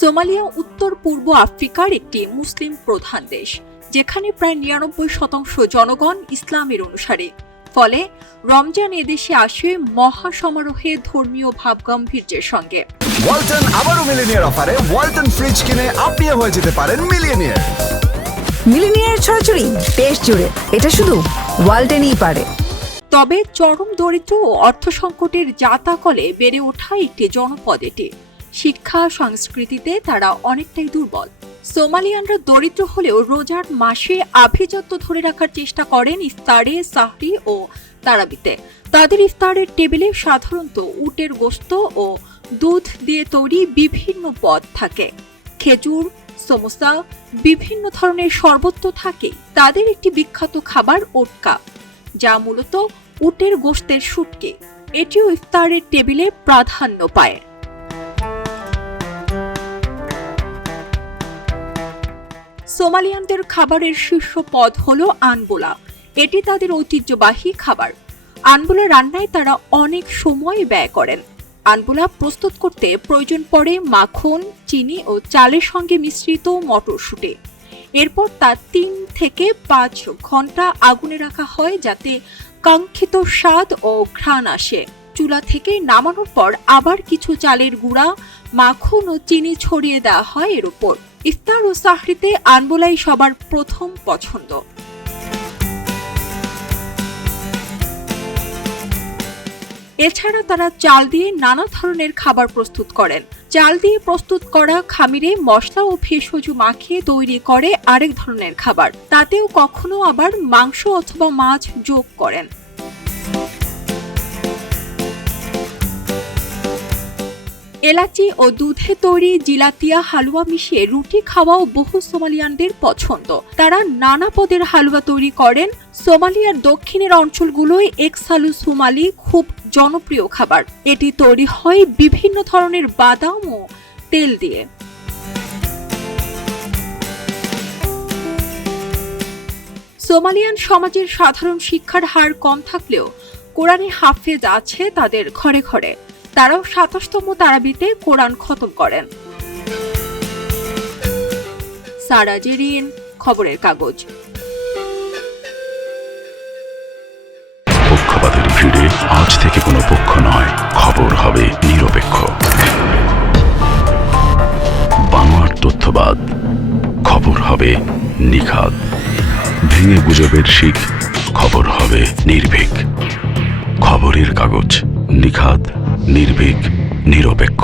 Somalia উত্তর পূর্ব আফ্রিকার একটি মুসলিম প্রধান দেশ যেখানে প্রায় নিরানব্বই শতাংশ জনগণ ইসলামের অনুসারী। ফলে রমজান এদেশে আসে মহা সমারোহে ধর্মীয় ভাবগাম্ভীর্যের সঙ্গে। ওয়ালটন আবারও মিলিনিয়ার অফারে ওয়ালটন ফ্রিজ কিনে আপনিও হয়ে যেতে পারেন মিলিয়নিয়ার মিলিনিয়ার ছড়াছড়ি দেশ জুড়ে এটা শুধু ওয়ালটেনই পারে। তবে চরম দরিদ্র ও অর্থ সংকটের জাতাকলে বেড়ে ওঠা একটি জনপদ এটি। শিক্ষা সংস্কৃতিতে তারা অনেকটাই দুর্বল। সোমালিয়ানরা দরিদ্র হলেও রোজার মাসে আভিজাত্য ধরে রাখার চেষ্টা করেন ইফতারে, সাহরি ও তারাবিতে। তাদের ইফতারের টেবিলে সাধারণত উটের গোস্ত ও দুধ দিয়ে তৈরি বিভিন্ন পদ থাকে। খেজুর, সমোসা, বিভিন্ন ধরনের শরবত তো থাকেই তাদের একটি বিখ্যাত খাবার ওটকা, যা মূলত উটের গোশতের শুটকি এটিও ইফতারের টেবিলে প্রাধান্য পায়। সোমালিয়ানদের খাবারের শীর্ষ পদ হল আনবোলা। এটি তাদের ঐতিহ্যবাহী খাবার। আনবোলা রান্নায় তারা অনেক সময় ব্যয় করেন। আনবোলা প্রস্তুত করতে প্রয়োজন পড়ে মাখন, চিনি ও চালের সঙ্গে মিশ্রিত মটরশুঁটি। এরপর তা তিন থেকে পাঁচ ঘণ্টা আগুনে রাখা হয় যাতে কাঙ্ক্ষিত স্বাদ ও ঘ্রাণ আসে। চুলা থেকে নামানোর পর আবার কিছু চালের গুঁড়া, মাখন ও চিনি ছড়িয়ে দেওয়া হয় এর উপর। ইফতার ও সাহরিতে আনবোলাই সবার প্রথম পছন্দ। এছাড়া তারা চাল দিয়ে নানা ধরনের খাবার প্রস্তুত করেন। চাল দিয়ে প্রস্তুত করা খামিরে মশলা ও ভেষজ মাখিয়ে তৈরি করে আরেক ধরনের খাবার। তাতেও কখনো আবার মাংস অথবা মাছ যোগ করেন। এলাচি ও দুধে তৈরি জিলাতিয়া হালুয়া মিশিয়ে রুটি খাওয়াও বহু সোমালিয়ানদের পছন্দ। তারা নানা পদের হালুয়া তৈরি করেন। সোমালিয়ার দক্ষিণের অঞ্চলগুলোয় এক্সালু সোমালি খুব জনপ্রিয় খাবার। এটি তৈরি হয় বিভিন্ন ধরনের বাদাম ও তেল দিয়ে। সোমালিয়ান সমাজের সাধারণ শিক্ষার হার কম থাকলেও কোরআনে হাফেজ আছে তাদের ঘরে ঘরে। তারাও সাতাশতম তারাবিতে কোরআন খতম করেন। সারা জেরিন খবরের কাগজ। পক্ষপাতের ভিড়ে আজ থেকে কোনো পক্ষ নয়, খবর হবে নিরপেক্ষ। বানোয়ার তথ্যবাদ, খবর হবে নিখাদ। ভেঙে গুজবের শিখ, খবর হবে নির্ভীক। খবরের কাগজ নিখাদ। নির্ভীক নিরপেক্ষ।